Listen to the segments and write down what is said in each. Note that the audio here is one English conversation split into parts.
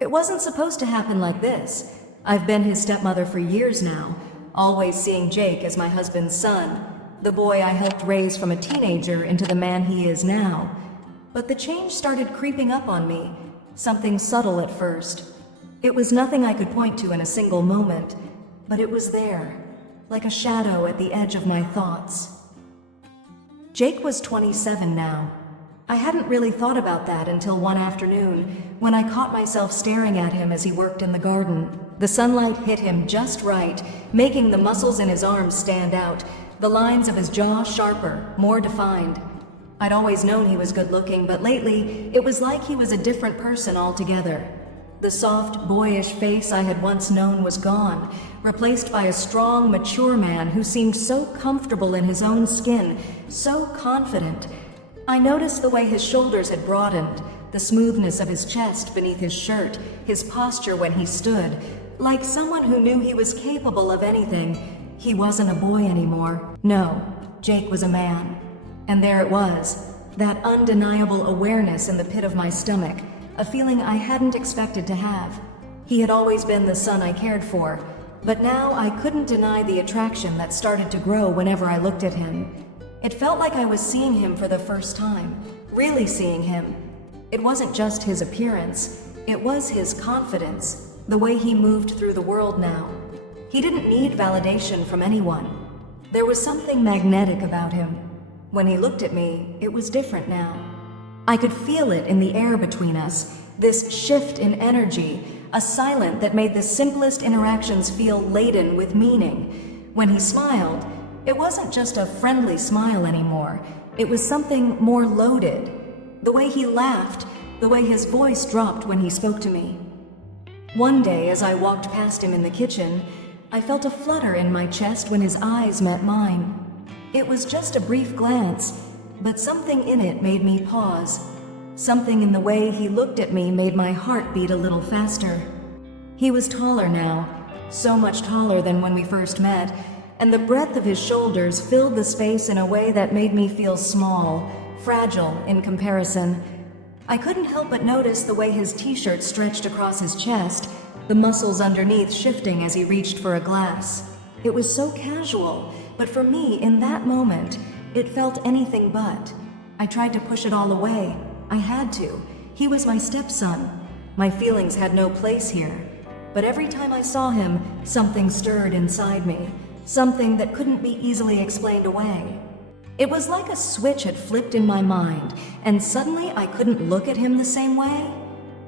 It wasn't supposed to happen like this. I've been his stepmother for years now, always seeing Jake as my husband's son, the boy I helped raise from a teenager into the man he is now. But the change started creeping up on me, something subtle at first. It was nothing I could point to in a single moment, but it was there, like a shadow at the edge of my thoughts. Jake was 27 now. I hadn't really thought about that until one afternoon when I caught myself staring at him as he worked in the garden. The sunlight hit him just right, making the muscles in his arms stand out, the lines of his jaw sharper, more defined. I'd always known he was good looking, but lately it was like he was a different person altogether. The soft, boyish face I had once known was gone, replaced by a strong, mature man who seemed so comfortable in his own skin, so confident. I noticed the way his shoulders had broadened, the smoothness of his chest beneath his shirt, his posture when he stood, like someone who knew he was capable of anything. He wasn't a boy anymore. No, Jake was a man. And there it was, that undeniable awareness in the pit of my stomach, a feeling I hadn't expected to have. He had always been the son I cared for, but now I couldn't deny the attraction that started to grow whenever I looked at him. It felt like I was seeing him for the first time, really seeing him. It wasn't just his appearance, it was his confidence, the way he moved through the world now. He didn't need validation from anyone. There was something magnetic about him. When he looked at me, it was different now. I could feel it in the air between us, this shift in energy, a silence that made the simplest interactions feel laden with meaning. When he smiled, it wasn't just a friendly smile anymore. It was something more loaded. The way he laughed, the way his voice dropped when he spoke to me. One day, as I walked past him in the kitchen, I felt a flutter in my chest when his eyes met mine. It was just a brief glance, but something in it made me pause. Something in the way he looked at me made my heart beat a little faster. He was taller now, so much taller than when we first met, and the breadth of his shoulders filled the space in a way that made me feel small, fragile in comparison. I couldn't help but notice the way his t-shirt stretched across his chest, the muscles underneath shifting as he reached for a glass. It was so casual, but for me, in that moment, it felt anything but. I tried to push it all away. I had to. He was my stepson. My feelings had no place here. But every time I saw him, something stirred inside me. Something that couldn't be easily explained away. It was like a switch had flipped in my mind, and suddenly I couldn't look at him the same way.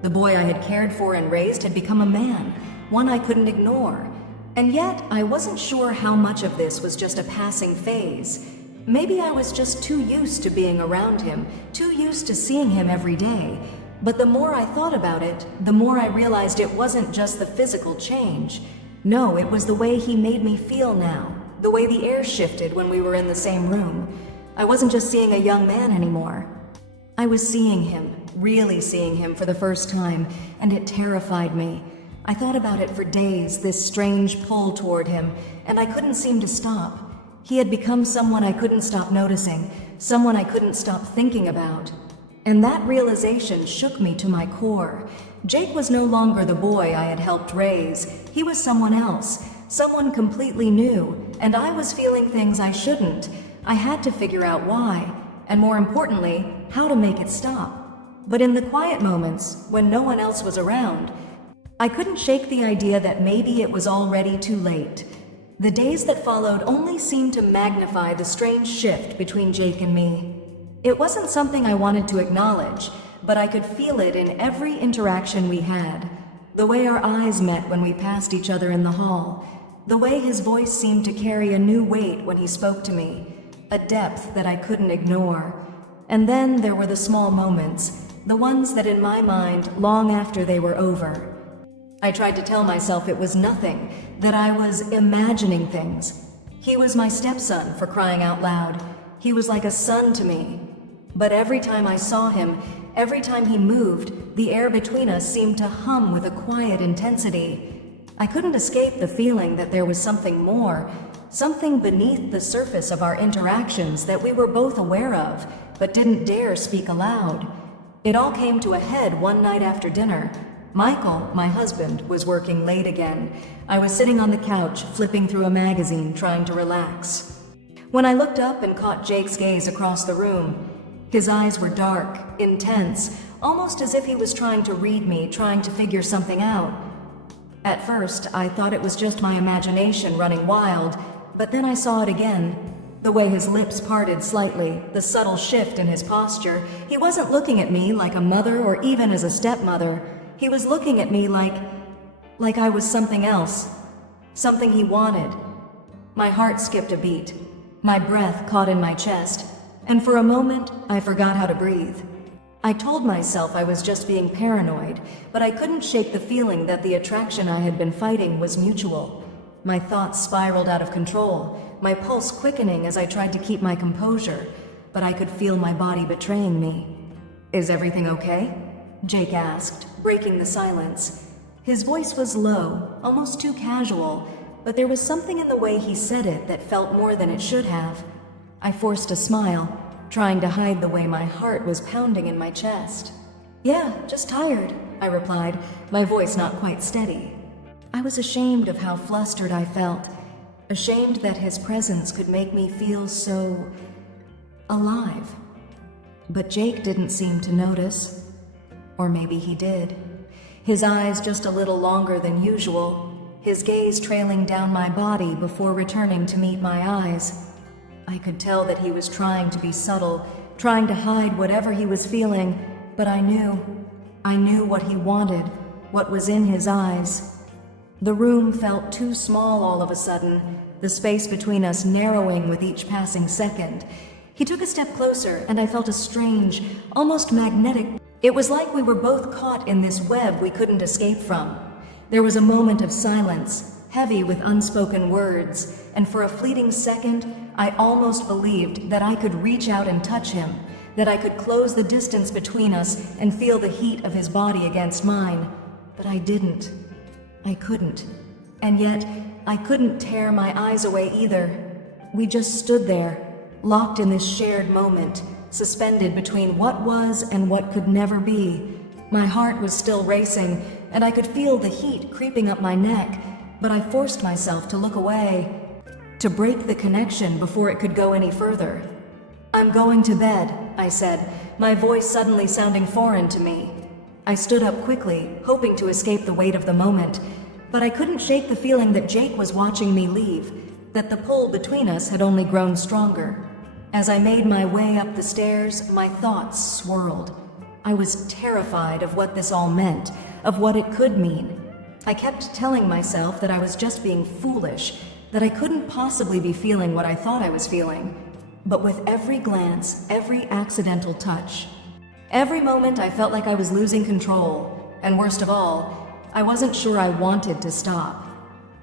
The boy I had cared for and raised had become a man, one I couldn't ignore. And yet, I wasn't sure how much of this was just a passing phase. Maybe I was just too used to being around him, too used to seeing him every day. But the more I thought about it, the more I realized it wasn't just the physical change. No, it was the way he made me feel now, the way the air shifted when we were in the same room. I wasn't just seeing a young man anymore. I was seeing him, really seeing him for the first time, and it terrified me. I thought about it for days, this strange pull toward him, and I couldn't seem to stop. He had become someone I couldn't stop noticing, someone I couldn't stop thinking about. And that realization shook me to my core. Jake was no longer the boy I had helped raise. He was someone else, someone completely new, and I was feeling things I shouldn't. I had to figure out why, and more importantly, how to make it stop. But in the quiet moments, when no one else was around, I couldn't shake the idea that maybe it was already too late. The days that followed only seemed to magnify the strange shift between Jake and me. It wasn't something I wanted to acknowledge, but I could feel it in every interaction we had. The way our eyes met when we passed each other in the hall. The way his voice seemed to carry a new weight when he spoke to me. A depth that I couldn't ignore. And then there were the small moments, the ones that in my mind, long after they were over. I tried to tell myself it was nothing, that I was imagining things. He was my stepson, for crying out loud. He was like a son to me. But every time I saw him, every time he moved, the air between us seemed to hum with a quiet intensity. I couldn't escape the feeling that there was something more, something beneath the surface of our interactions that we were both aware of, but didn't dare speak aloud. It all came to a head one night after dinner. Michael, my husband, was working late again. I was sitting on the couch, flipping through a magazine, trying to relax. When I looked up and caught Jake's gaze across the room, his eyes were dark, intense, almost as if he was trying to read me, trying to figure something out. At first, I thought it was just my imagination running wild, but then I saw it again. The way his lips parted slightly, the subtle shift in his posture. He wasn't looking at me like a mother or even as a stepmother. He was looking at me like I was something else, something he wanted. My heart skipped a beat. My breath caught in my chest, and for a moment, I forgot how to breathe. I told myself I was just being paranoid, but I couldn't shake the feeling that the attraction I had been fighting was mutual. My thoughts spiraled out of control, my pulse quickening as I tried to keep my composure, but I could feel my body betraying me. "Is everything okay?" Jake asked, breaking the silence. His voice was low, almost too casual, but there was something in the way he said it that felt more than it should have. I forced a smile, trying to hide the way my heart was pounding in my chest. "Yeah, just tired," I replied, my voice not quite steady. I was ashamed of how flustered I felt, ashamed that his presence could make me feel so alive. But Jake didn't seem to notice. Or maybe he did. His eyes just a little longer than usual, his gaze trailing down my body before returning to meet my eyes. I could tell that he was trying to be subtle, trying to hide whatever he was feeling, but I knew what he wanted, what was in his eyes. The room felt too small all of a sudden, the space between us narrowing with each passing second. He took a step closer, and I felt a strange, almost magnetic. It was like we were both caught in this web we couldn't escape from. There was a moment of silence, heavy with unspoken words, and for a fleeting second, I almost believed that I could reach out and touch him, that I could close the distance between us and feel the heat of his body against mine. But I didn't. I couldn't. And yet, I couldn't tear my eyes away either. We just stood there, locked in this shared moment, suspended between what was and what could never be. My heart was still racing, and I could feel the heat creeping up my neck, but I forced myself to look away, to break the connection before it could go any further. "I'm going to bed," I said, my voice suddenly sounding foreign to me. I stood up quickly, hoping to escape the weight of the moment, but I couldn't shake the feeling that Jake was watching me leave, that the pull between us had only grown stronger. As I made my way up the stairs, my thoughts swirled. I was terrified of what this all meant, of what it could mean. I kept telling myself that I was just being foolish, that I couldn't possibly be feeling what I thought I was feeling. But with every glance, every accidental touch, every moment I felt like I was losing control, and worst of all, I wasn't sure I wanted to stop.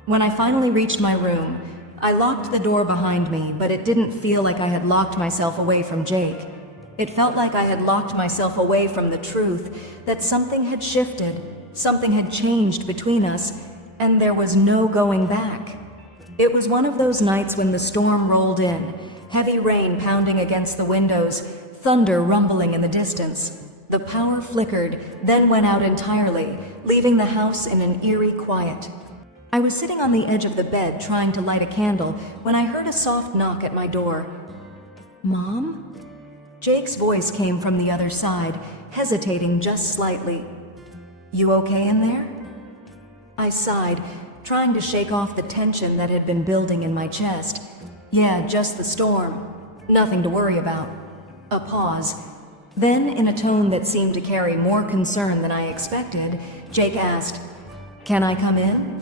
When I finally reached my room, I locked the door behind me, but it didn't feel like I had locked myself away from Jake. It felt like I had locked myself away from the truth that something had shifted, something had changed between us, and there was no going back. It was one of those nights when the storm rolled in, heavy rain pounding against the windows, thunder rumbling in the distance. The power flickered, then went out entirely, leaving the house in an eerie quiet. I was sitting on the edge of the bed trying to light a candle when I heard a soft knock at my door. "Mom?" Jake's voice came from the other side, hesitating just slightly. "You okay in there?" I sighed, trying to shake off the tension that had been building in my chest. "Yeah, just the storm. Nothing to worry about." A pause. Then, in a tone that seemed to carry more concern than I expected, Jake asked, "Can I come in?"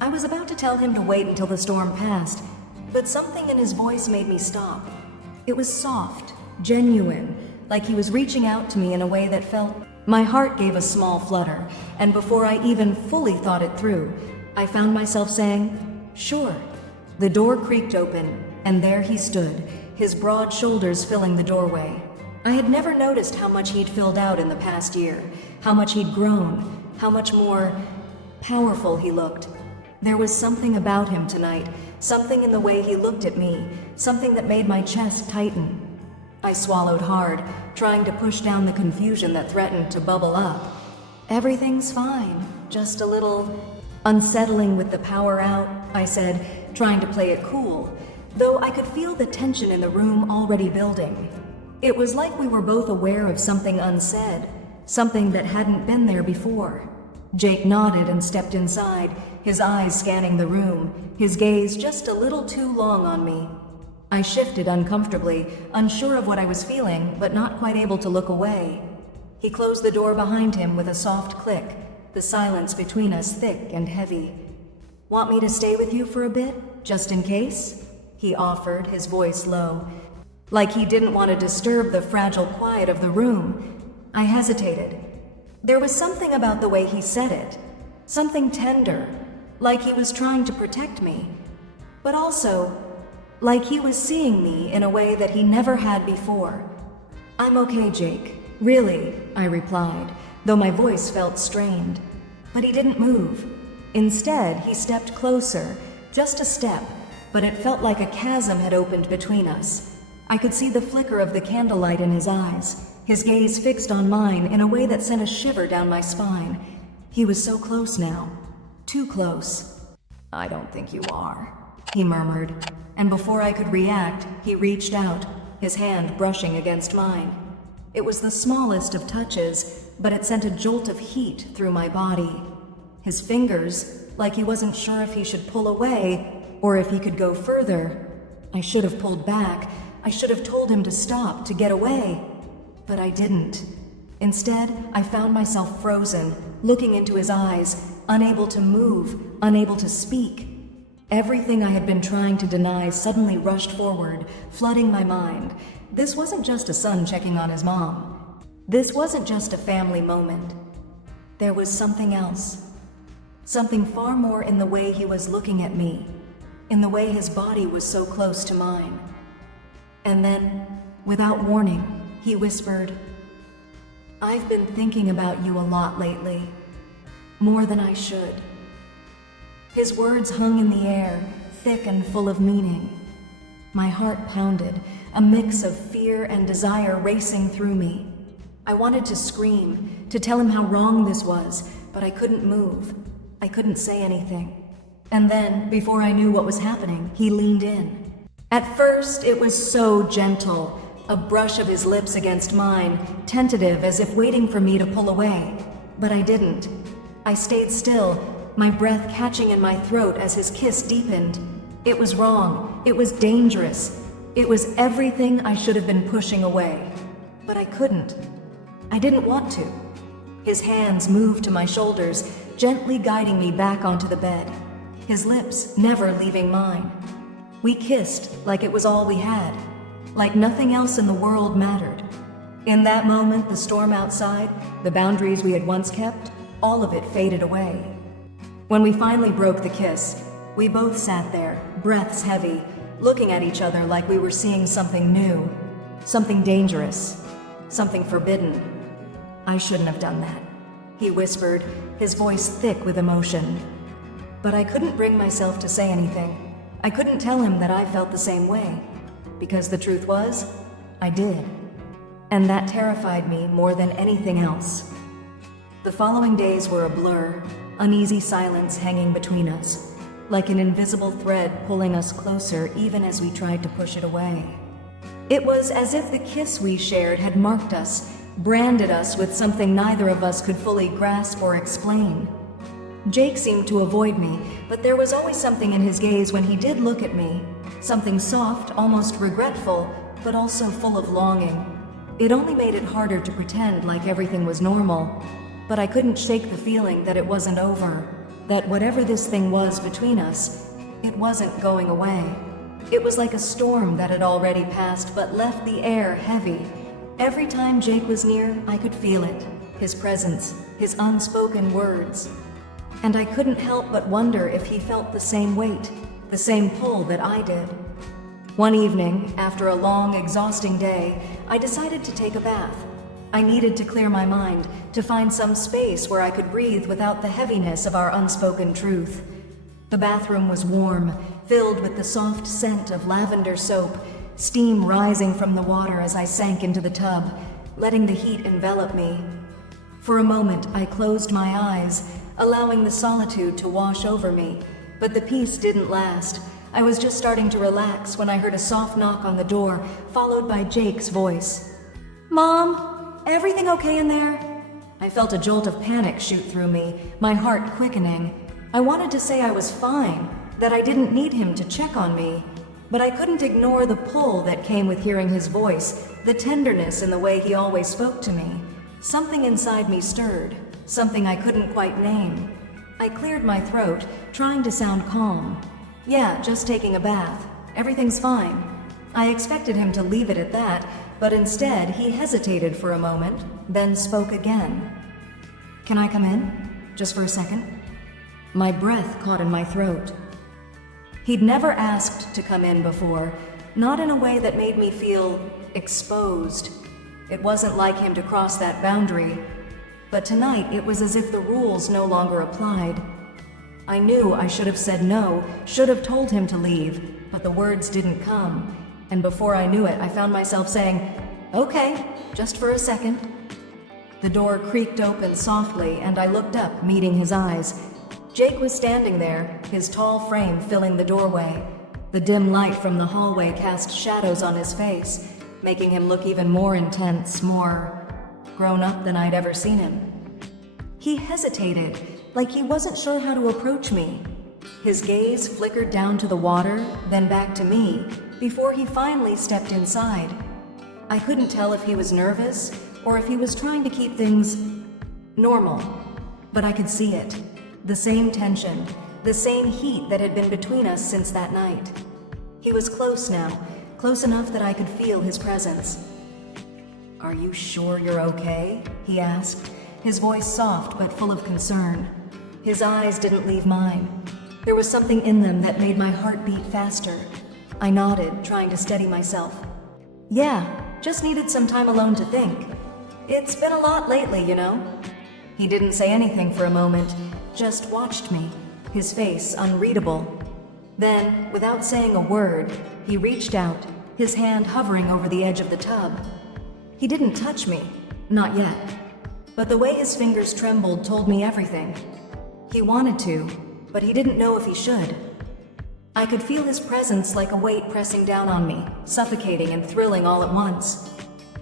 I was about to tell him to wait until the storm passed, but something in his voice made me stop. It was soft, genuine, like he was reaching out to me in a way that felt... My heart gave a small flutter, and before I even fully thought it through, I found myself saying, "Sure." The door creaked open, and there he stood, his broad shoulders filling the doorway. I had never noticed how much he'd filled out in the past year, how much he'd grown, how much more powerful he looked. There was something about him tonight, something in the way he looked at me, something that made my chest tighten. I swallowed hard, trying to push down the confusion that threatened to bubble up. Everything's fine, just a little unsettling with the power out, I said, trying to play it cool, though I could feel the tension in the room already building. It was like we were both aware of something unsaid, something that hadn't been there before. Jake nodded and stepped inside, his eyes scanning the room, his gaze just a little too long on me. I shifted uncomfortably, unsure of what I was feeling, but not quite able to look away. He closed the door behind him with a soft click, the silence between us thick and heavy. "Want me to stay with you for a bit, just in case?" he offered, his voice low, like he didn't want to disturb the fragile quiet of the room. I hesitated. There was something about the way he said it, something tender, like he was trying to protect me, but also like he was seeing me in a way that he never had before. "I'm okay, Jake. Really," I replied, though my voice felt strained. But he didn't move. Instead, he stepped closer, just a step, but it felt like a chasm had opened between us. I could see the flicker of the candlelight in his eyes, his gaze fixed on mine in a way that sent a shiver down my spine. He was so close now. Too close. "I don't think you are," he murmured, and before I could react, he reached out, his hand brushing against mine. It was the smallest of touches, but it sent a jolt of heat through my body. His fingers, like he wasn't sure if he should pull away or if he could go further. I should have pulled back. I should have told him to stop, to get away. But I didn't. Instead, I found myself frozen, looking into his eyes, unable to move, unable to speak. Everything I had been trying to deny suddenly rushed forward, flooding my mind. This wasn't just a son checking on his mom. This wasn't just a family moment. There was something else. Something far more in the way he was looking at me, in the way his body was so close to mine. And then, without warning, he whispered, "I've been thinking about you a lot lately, more than I should." His words hung in the air, thick and full of meaning. My heart pounded, a mix of fear and desire racing through me. I wanted to scream, to tell him how wrong this was, but I couldn't move. I couldn't say anything. And then, before I knew what was happening, he leaned in. At first, it was so gentle, a brush of his lips against mine, tentative as if waiting for me to pull away. But I didn't. I stayed still, my breath catching in my throat as his kiss deepened. It was wrong. It was dangerous. It was everything I should have been pushing away. But I couldn't. I didn't want to. His hands moved to my shoulders, gently guiding me back onto the bed, his lips never leaving mine. We kissed like it was all we had, like nothing else in the world mattered. In that moment, the storm outside, the boundaries we had once kept, all of it faded away. When we finally broke the kiss, we both sat there, breaths heavy, looking at each other like we were seeing something new, something dangerous, something forbidden. "I shouldn't have done that," he whispered, his voice thick with emotion. But I couldn't bring myself to say anything. I couldn't tell him that I felt the same way, because the truth was, I did. And that terrified me more than anything else. The following days were a blur, uneasy silence hanging between us, like an invisible thread pulling us closer even as we tried to push it away. It was as if the kiss we shared had marked us, branded us with something neither of us could fully grasp or explain. Jake seemed to avoid me, but there was always something in his gaze when he did look at me, something soft, almost regretful, but also full of longing. It only made it harder to pretend like everything was normal, but I couldn't shake the feeling that it wasn't over, that whatever this thing was between us, it wasn't going away. It was like a storm that had already passed but left the air heavy. Every time Jake was near, I could feel it, his presence, his unspoken words. And I couldn't help but wonder if he felt the same weight, the same pull that I did. One evening, after a long, exhausting day, I decided to take a bath. I needed to clear my mind, to find some space where I could breathe without the heaviness of our unspoken truth. The bathroom was warm, filled with the soft scent of lavender soap, steam rising from the water as I sank into the tub, letting the heat envelop me. For a moment, I closed my eyes, allowing the solitude to wash over me. But the peace didn't last. I was just starting to relax when I heard a soft knock on the door, followed by Jake's voice. "Mom, everything okay in there?" I felt a jolt of panic shoot through me, my heart quickening. I wanted to say I was fine, that I didn't need him to check on me, but I couldn't ignore the pull that came with hearing his voice, the tenderness in the way he always spoke to me. Something inside me stirred, something I couldn't quite name. I cleared my throat, trying to sound calm. "Yeah, just taking a bath. Everything's fine." I expected him to leave it at that, but instead he hesitated for a moment, then spoke again. "Can I come in? Just for a second?" My breath caught in my throat. He'd never asked to come in before, not in a way that made me feel exposed. It wasn't like him to cross that boundary, but tonight it was as if the rules no longer applied. I knew I should have said no, should have told him to leave, but the words didn't come, and before I knew it, I found myself saying, "Okay, just for a second." The door creaked open softly, and I looked up, meeting his eyes. Jake was standing there, his tall frame filling the doorway. The dim light from the hallway cast shadows on his face, making him look even more intense, more grown up than I'd ever seen him. He hesitated, like he wasn't sure how to approach me. His gaze flickered down to the water, then back to me, before he finally stepped inside. I couldn't tell if he was nervous or if he was trying to keep things normal, but I could see it. The same tension, the same heat that had been between us since that night. He was close now, close enough that I could feel his presence. "Are you sure you're okay?" he asked, his voice soft but full of concern. His eyes didn't leave mine. There was something in them that made my heart beat faster. I nodded, trying to steady myself. "Yeah, just needed some time alone to think. It's been a lot lately, you know." He didn't say anything for a moment, just watched me, his face unreadable. Then, without saying a word, he reached out, his hand hovering over the edge of the tub. He didn't touch me, not yet, but the way his fingers trembled told me everything. He wanted to, but he didn't know if he should. I could feel his presence like a weight pressing down on me, suffocating and thrilling all at once.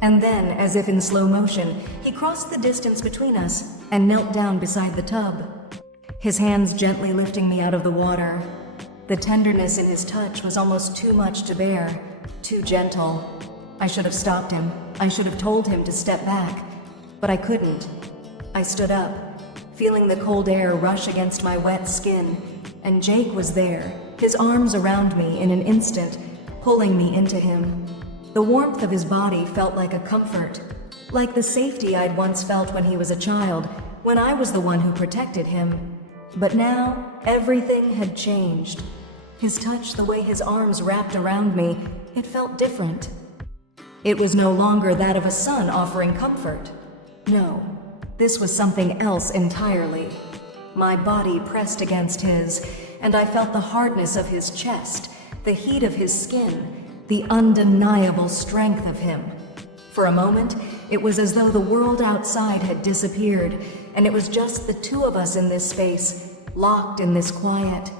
And then, as if in slow motion, he crossed the distance between us and knelt down beside the tub, his hands gently lifting me out of the water. The tenderness in his touch was almost too much to bear, too gentle. I should have stopped him. I should have told him to step back, but I couldn't. I stood up, feeling the cold air rush against my wet skin, and Jake was there, his arms around me in an instant, pulling me into him. The warmth of his body felt like a comfort, like the safety I'd once felt when he was a child, when I was the one who protected him. But now, everything had changed. His touch, the way his arms wrapped around me, it felt different. It was no longer that of a son offering comfort. No, this was something else entirely. My body pressed against his, and I felt the hardness of his chest, the heat of his skin, the undeniable strength of him. For a moment, it was as though the world outside had disappeared, and it was just the two of us in this space, locked in this quiet.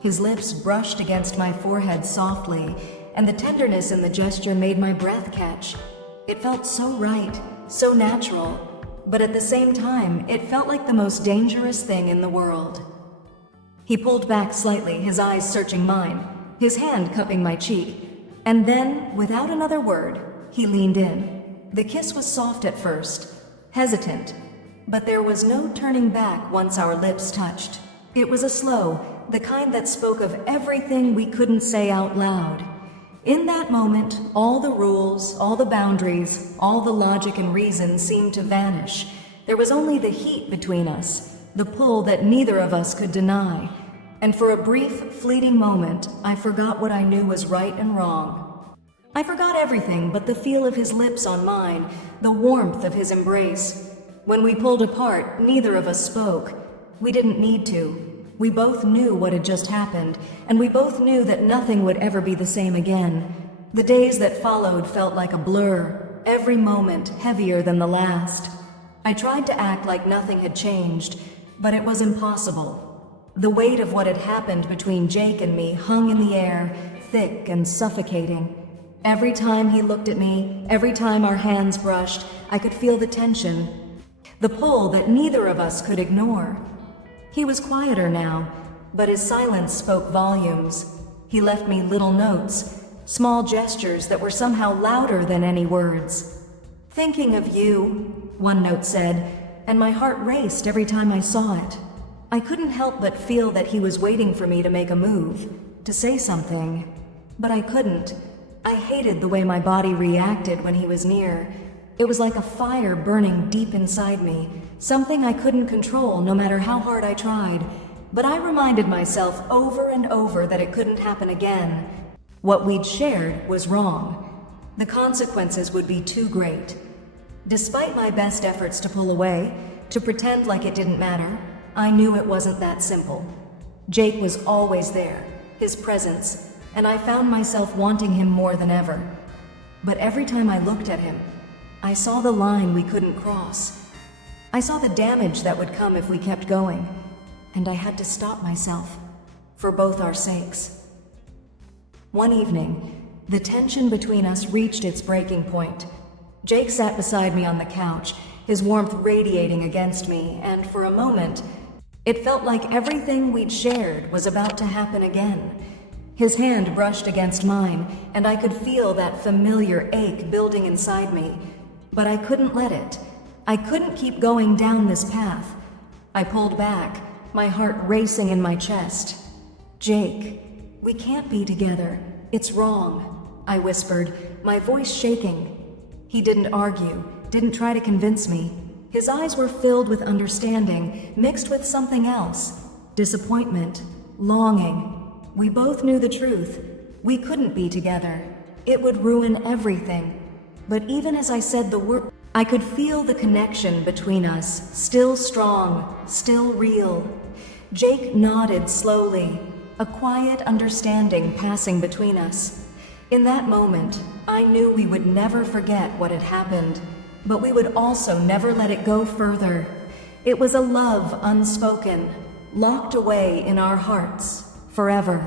His lips brushed against my forehead softly, and the tenderness in the gesture made my breath catch. It felt so right, so natural, but at the same time, it felt like the most dangerous thing in the world. He pulled back slightly, his eyes searching mine, his hand cupping my cheek, and then, without another word, he leaned in. The kiss was soft at first, hesitant, but there was no turning back once our lips touched. It was a slow, the kind that spoke of everything we couldn't say out loud. In that moment, all the rules, all the boundaries, all the logic and reason seemed to vanish. There was only the heat between us, the pull that neither of us could deny. And for a brief, fleeting moment, I forgot what I knew was right and wrong. I forgot everything but the feel of his lips on mine, the warmth of his embrace. When we pulled apart, neither of us spoke. We didn't need to. We both knew what had just happened, and we both knew that nothing would ever be the same again. The days that followed felt like a blur, every moment heavier than the last. I tried to act like nothing had changed, but it was impossible. The weight of what had happened between Jake and me hung in the air, thick and suffocating. Every time he looked at me, every time our hands brushed, I could feel the tension, the pull that neither of us could ignore. He was quieter now, but his silence spoke volumes. He left me little notes, small gestures that were somehow louder than any words. "Thinking of you," one note said, and my heart raced every time I saw it. I couldn't help but feel that he was waiting for me to make a move, to say something. But I couldn't. I hated the way my body reacted when he was near. It was like a fire burning deep inside me, something I couldn't control no matter how hard I tried. But I reminded myself over and over that it couldn't happen again. What we'd shared was wrong. The consequences would be too great. Despite my best efforts to pull away, to pretend like it didn't matter, I knew it wasn't that simple. Jake was always there, his presence, and I found myself wanting him more than ever. But every time I looked at him, I saw the line we couldn't cross. I saw the damage that would come if we kept going, and I had to stop myself, for both our sakes. One evening, the tension between us reached its breaking point. Jake sat beside me on the couch, his warmth radiating against me, and for a moment, it felt like everything we'd shared was about to happen again. His hand brushed against mine, and I could feel that familiar ache building inside me, but I couldn't let it. I couldn't keep going down this path. I pulled back, my heart racing in my chest. "Jake, we can't be together. It's wrong," I whispered, my voice shaking. He didn't argue, didn't try to convince me. His eyes were filled with understanding, mixed with something else. Disappointment, longing. We both knew the truth. We couldn't be together. It would ruin everything. But even as I said the word, I could feel the connection between us, still strong, still real. Jake nodded slowly, a quiet understanding passing between us. In that moment, I knew we would never forget what had happened, but we would also never let it go further. It was a love unspoken, locked away in our hearts forever.